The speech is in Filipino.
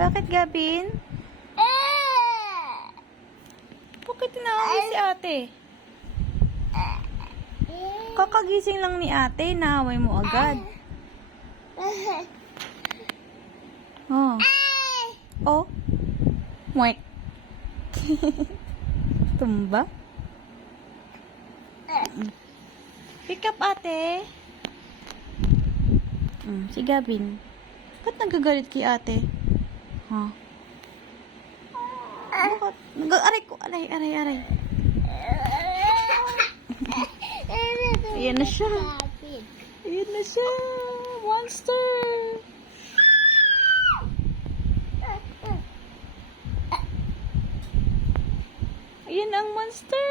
Bakit, Gabin? Bakit inaaway si ate? Kakagising lang ni ate, naaway mo agad. Oh. Oh. Mwek. Tumba. Pick up, ate. Si Gabin. Ba't nagagalit kay ate? Ha? Bakit? Aray ko. Aray. Ayan na siya. Ayan na siya. Monster. Ayan ang monster.